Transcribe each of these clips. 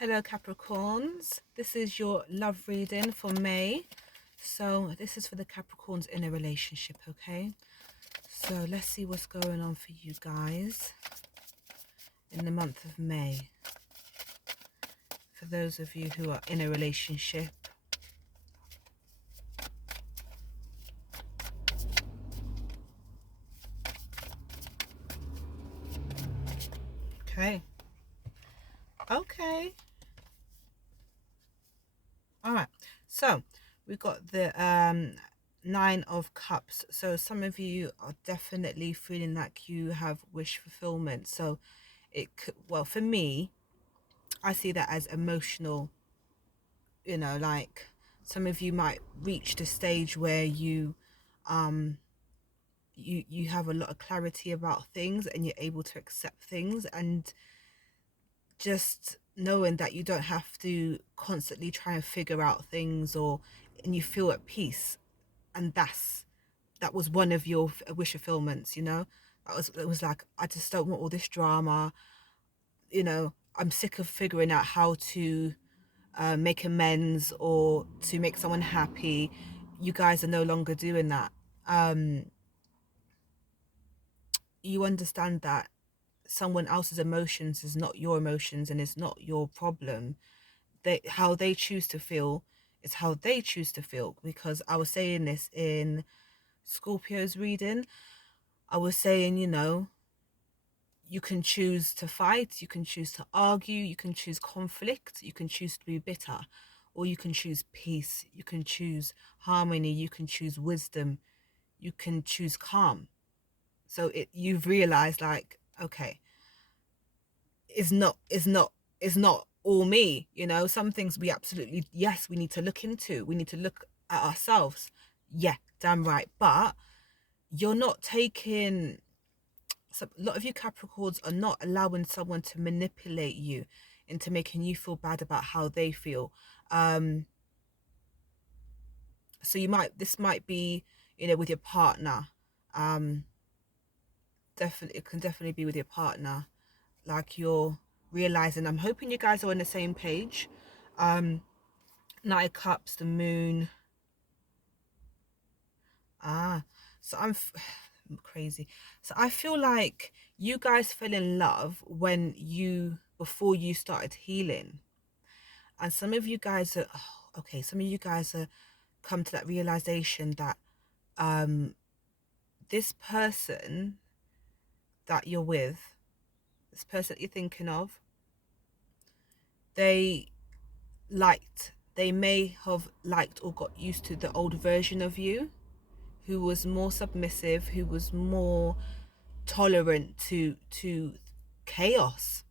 Hello Capricorns, this is your love reading for May. So this is for the Capricorns in a relationship, okay? So let's see what's going on for you guys in the month of May. For those of you who are in a relationship. Okay. Okay. All right. So we got the Nine of Cups. So some of you are definitely feeling like you have wish fulfillment. So it could, well, for me, I see that as emotional. Like some of you might reach the stage where um you have a lot of clarity about things and you're able to accept things, and just knowing that you don't have to constantly try and figure out things, and you feel at peace. And that was one of your wish fulfillments. It was like, I just don't want all this drama. I'm sick of figuring out how to make amends or to make someone happy. You guys are no longer doing that. um you understand that someone else's emotions is not your emotions and it's not your problem. How they choose to feel is how they choose to feel. Because I was saying this in Scorpio's reading. I was saying, you can choose to fight, you can choose to argue, you can choose conflict, you can choose to be bitter, or you can choose peace, you can choose harmony, you can choose wisdom, you can choose calm. So you've realized, like, okay, it's not all me. Some things we absolutely, yes, we need to look into, we need to look at ourselves. Yeah, damn right. But you're not taking, so a lot of you Capricorns are not allowing someone to manipulate you into making you feel bad about how they feel. So this might be, with your partner. um Definitely, it can definitely be with your partner. Like, you're realizing, I'm hoping you guys are on the same page. um Knight of Cups, the Moon. ah so crazy. So I feel like you guys fell in love before you started healing. And some of you guys are, okay, some of you guys are come to that realization that um this person that you're with, this person that you're thinking of, they they may have liked or got used to the old version of you, who was more submissive, who was more tolerant to chaos.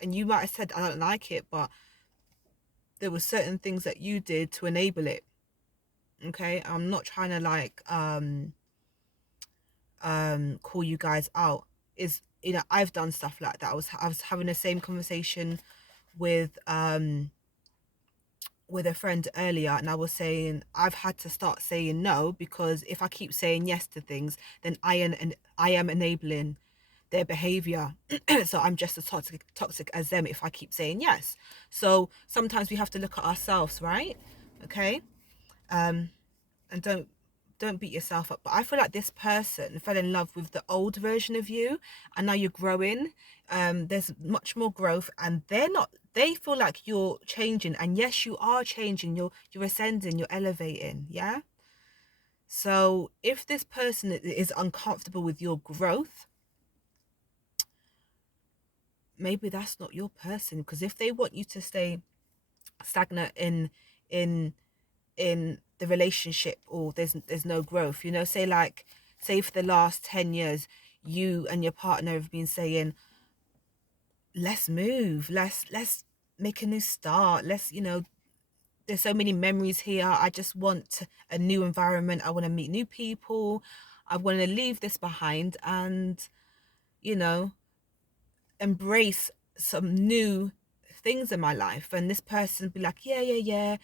And you might have said, I don't like it, but there were certain things that you did to enable it. Okay, I'm not trying to like call you guys out. Is I've done stuff like that. I was having the same conversation with a friend earlier, and I was saying I've had to start saying no, because if I keep saying yes to things, then I am enabling their behavior. So I'm just as toxic as them if I keep saying yes. So sometimes we have to look at ourselves, right? Okay. And don't beat yourself up. But I feel like this person fell in love with the old version of you, and now you're growing. There's much more growth, and they feel like you're changing. And yes, you are changing. You're ascending, you're elevating. Yeah. So if this person is uncomfortable with your growth, maybe that's not your person. Because if they want you to stay stagnant in in the relationship, or there's no growth, say for the last 10 years you and your partner have been saying, let's move, let's make a new start, there's so many memories here, I just want a new environment, I want to meet new people, I want to leave this behind and you know embrace some new things in my life. And this person be like, yeah, yeah, yeah,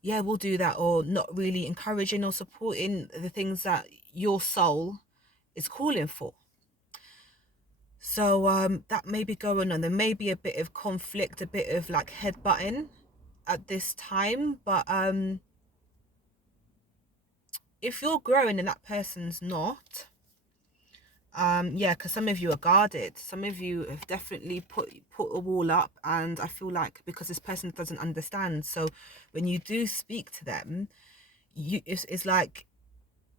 yeah, we'll do that, or not really encouraging or supporting the things that your soul is calling for. So that may be going on. There may be a bit of conflict, a bit of like headbutting at this time, but if you're growing and that person's not, yeah, because some of you are guarded, some of you have definitely put a wall up, and I feel like because this person doesn't understand, so when you do speak to them, it's like,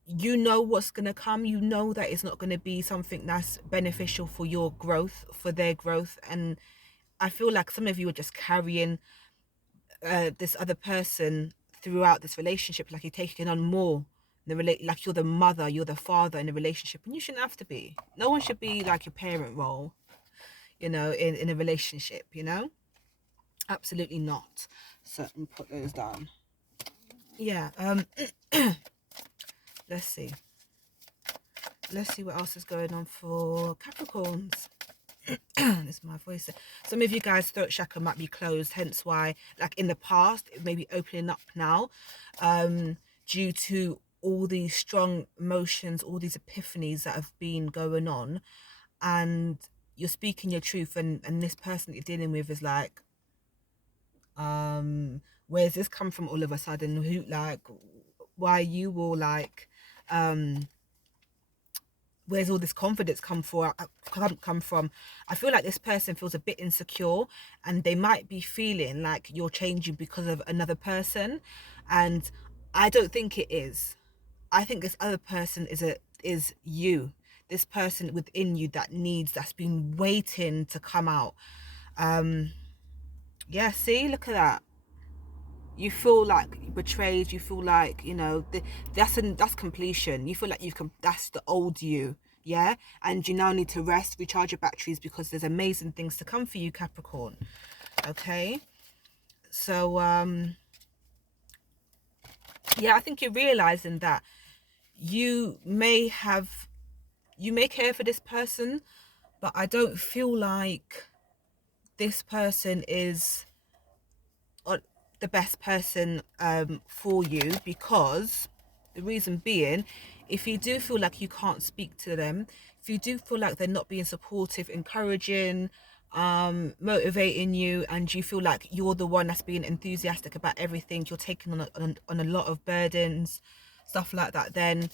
you know what's going to come, you know that it's not going to be something that's beneficial for your growth, for their growth. And I feel like some of you are just carrying this other person throughout this relationship, like you're taking on more. Like you're the mother, you're the father in the relationship, and you shouldn't have to be. No one should be like your parent role, in a relationship, absolutely not. So let me put those down. Yeah. Let's see what else is going on for Capricorns. This is my voice. Some of you guys' throat chakra might be closed, hence why, like in the past, it may be opening up now, due to all these strong emotions, all these epiphanies that have been going on, and you're speaking your truth, and this person that you're dealing with is like, where's this come from all of a sudden? Who, like, why are you all like, where's all this confidence come from? I feel like this person feels a bit insecure, and they might be feeling like you're changing because of another person, and I don't think it is. I think this other person is you, this person within you that's been waiting to come out. Yeah, see, look at that. You feel like betrayed, you feel like, that's completion. You feel like that's the old you. Yeah, and you now need to rest, recharge your batteries, because there's amazing things to come for you, Capricorn. Okay, so yeah, I think you're realizing that you may care for this person, but I don't feel like this person is the best person for you, because the reason being, if you do feel like you can't speak to them, if you do feel like they're not being supportive, encouraging, motivating you, and you feel like you're the one that's being enthusiastic about everything, you're taking on a lot of burdens, stuff like that, then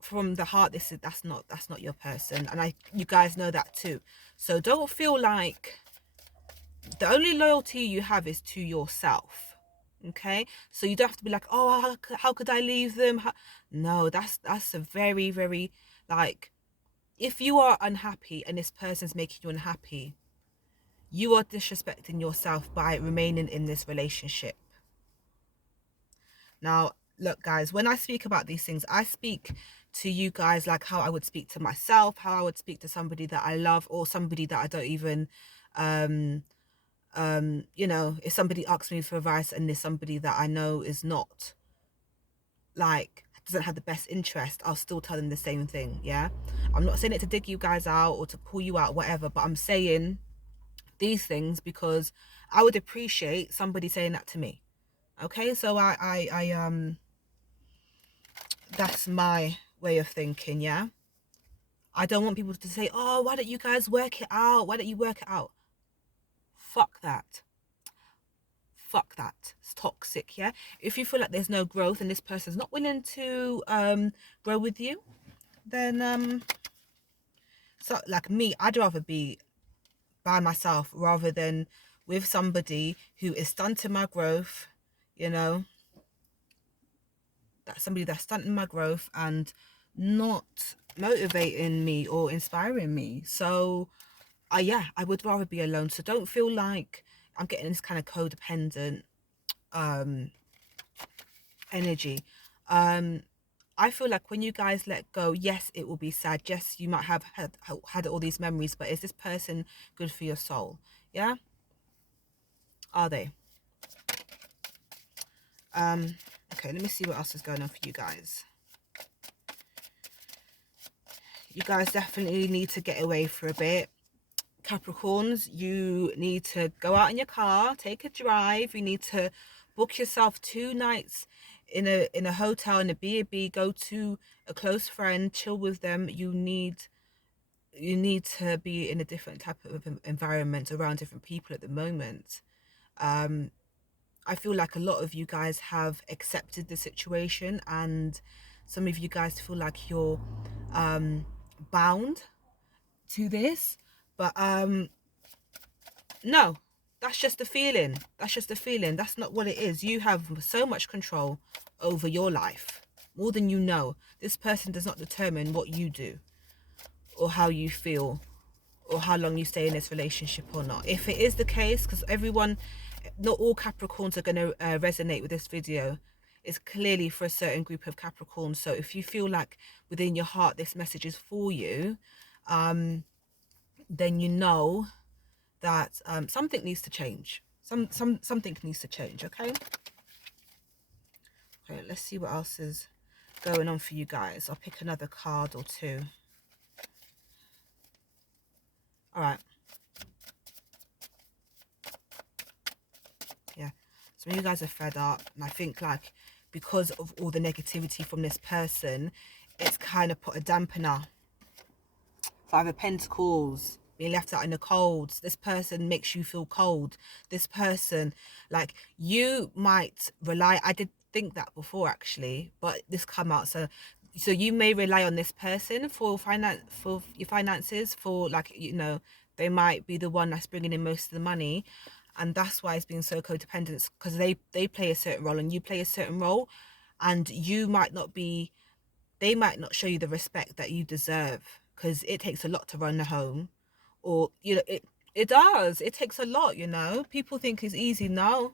from the heart, that's not your person, and you guys know that too. So don't feel like the only loyalty you have is to yourself. Okay, so you don't have to be like, oh, how could I leave them? No, that's a very, very, like, if you are unhappy and this person's making you unhappy, you are disrespecting yourself by remaining in this relationship. Now, look, guys, when I speak about these things, I speak to you guys like how I would speak to myself, how I would speak to somebody that I love, or somebody that I don't even if somebody asks me for advice and there's somebody that I know is not, like, doesn't have the best interest, I'll still tell them the same thing. Yeah, I'm not saying it to dig you guys out or to pull you out, whatever, but I'm saying these things because I would appreciate somebody saying that to me. Okay, so I that's my way of thinking. Yeah, I don't want people to say, oh, why don't you guys work it out, why don't you work it out? Fuck that. Fuck that. It's toxic. Yeah, if you feel like there's no growth and this person's not willing to grow with you, then so like me, I'd rather be by myself rather than with somebody who is stunting my growth, you know that's somebody that's stunting my growth and not motivating me or inspiring me. So yeah, I would rather be alone. So don't feel like I'm getting this kind of codependent energy. I feel like when you guys let go, yes, it will be sad. Yes, you might have had all these memories, but is this person good for your soul? Yeah, are they? Okay, let me see what else is going on for you guys. You guys definitely need to get away for a bit. Capricorns, you need to go out in your car, take a drive. You need to book yourself 2 nights in a hotel, in a B&B, go to a close friend, chill with them. You need to be in a different type of environment around different people at the moment. I feel like a lot of you guys have accepted the situation, and some of you guys feel like you're bound to this, but no, that's just a feeling. That's just a feeling. That's not what it is. You have so much control over your life, more than you know. This person does not determine what you do or how you feel or how long you stay in this relationship or not. If it is the case, because everyone, not all Capricorns are going to resonate with this video. It's clearly for a certain group of Capricorns. So if you feel like within your heart this message is for you, then you know that something needs to change. Something needs to change. Okay. Okay. Let's see what else is going on for you guys. I'll pick another card or two. All right. Yeah. Some of you guys are fed up, and I think like because of all the negativity from this person, it's kind of put a dampener. Five of Pentacles, being left out in the cold. This person makes you feel cold. This person, like, you might rely, I did think that before actually, but this come out. So you may rely on this person for your finances, for like, you know, they might be the one that's bringing in most of the money, and that's why it's being so codependent, because they play a certain role and you play a certain role, and you might not be, they might not show you the respect that you deserve, because it takes a lot to run a home, or you know, it does, it takes a lot, you know. People think it's easy. No,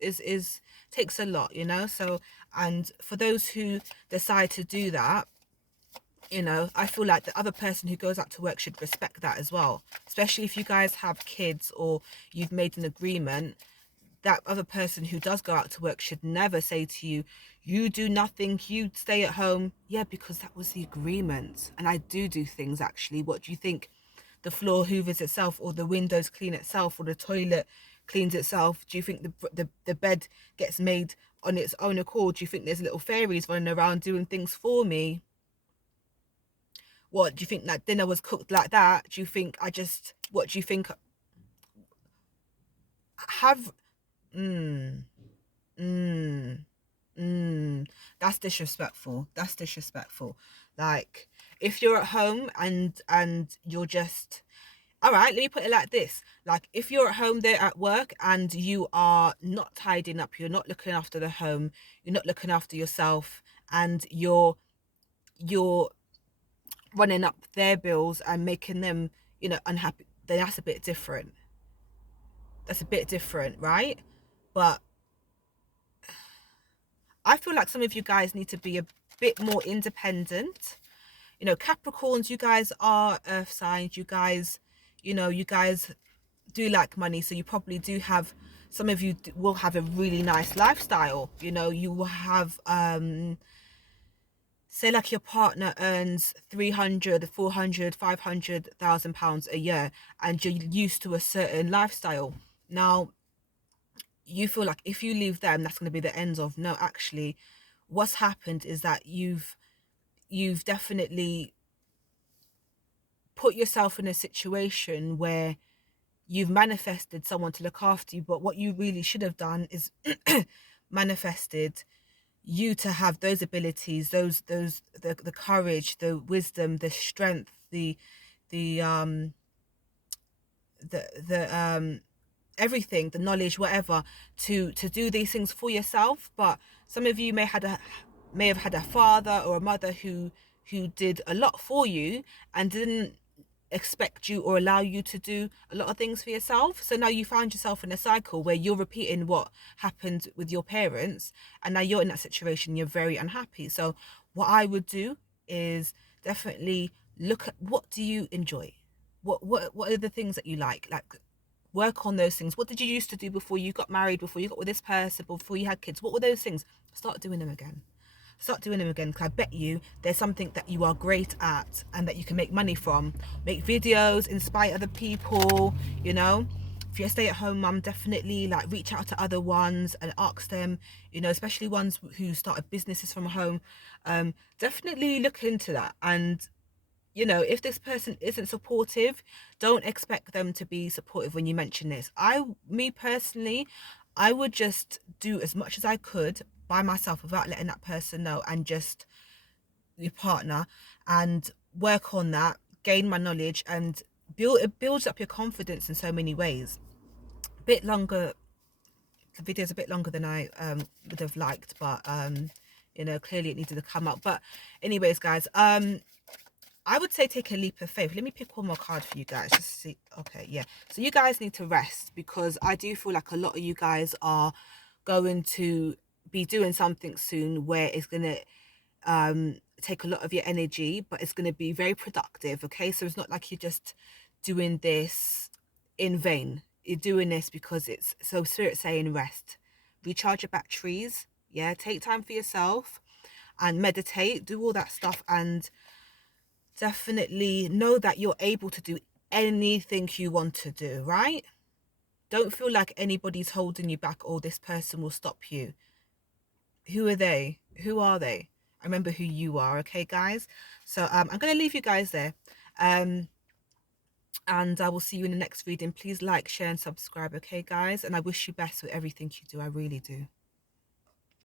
is takes a lot, you know. So, and for those who decide to do that, you know, I feel like the other person who goes out to work should respect that as well, especially if you guys have kids or you've made an agreement. That other person who does go out to work should never say to you, you do nothing, you stay at home. Yeah, because that was the agreement. And I do things actually. What do you think? The floor hoovers itself, or the windows clean itself, or the toilet cleans itself? Do you think the bed gets made on its own accord? Do you think there's little fairies running around doing things for me? What do you think, that dinner was cooked like that? Do you think I just, what do you think? Have mm, mm, that's disrespectful. That's disrespectful. Like, if you're at home and you're just, all right, let me put it like this. Like, if you're at home, there at work, and you are not tidying up, you're not looking after the home, you're not looking after yourself, and you're running up their bills and making them, you know, unhappy, then that's a bit different. That's a bit different, right? But I feel like some of you guys need to be a bit more independent. You know, Capricorns, you guys are earth signs. You guys, you know, you guys do like money. So you probably do have, some of you will have a really nice lifestyle. You know, you will have, say like your partner earns 300, 400, 500,000 pounds a year, and you're used to a certain lifestyle. Now, you feel like if you leave them, that's going to be the end of. No, actually, what's happened is that you've definitely put yourself in a situation where you've manifested someone to look after you, but what you really should have done is manifested you to have those abilities, the courage, the wisdom, the strength, the everything, the knowledge, whatever, to do these things for yourself. But some of you may have had a father or a mother who did a lot for you and didn't expect you or allow you to do a lot of things for yourself. So now you find yourself in a cycle where you're repeating what happened with your parents, and now you're in that situation, you're very unhappy. So what I would do is definitely look at, what do you enjoy, what are the things that you like work on those things. What did you used to do before you got married, before you got with this person, before you had kids? What were those things? Start doing them again. Start doing them again, because I bet you there's something that you are great at and that you can make money from. Make videos, inspire other people, you know. if you're a stay-at-home mum, definitely like reach out to other ones and ask them, you know, especially ones who started businesses from home. Definitely look into that. And you know, if this person isn't supportive, don't expect them to be supportive when you mention this. Me personally, I would just do as much as I could by myself without letting that person know, and just your partner, and work on that, gain my knowledge, and it builds up your confidence in so many ways. A bit longer, the video's a bit longer than I would have liked, but you know, clearly it needed to come out. But anyways, guys, I would say take a leap of faith. Let me pick one more card for you guys. Just see. Okay, yeah. So you guys need to rest, because I do feel like a lot of you guys are going to be doing something soon where it's going to take a lot of your energy, but it's going to be very productive. Okay, so it's not like you're just doing this in vain. You're doing this because it's so spirit saying rest, recharge your batteries. Yeah, take time for yourself and meditate, do all that stuff, and definitely know that you're able to do anything you want to do, right? Don't feel like anybody's holding you back or this person will stop you. Who are they? Who are they? I remember who you are, okay, guys? So I'm going to leave you guys there. Um, and I will see you in the next reading. Please like, share, and subscribe, okay, guys? And I wish you best with everything you do. I really do.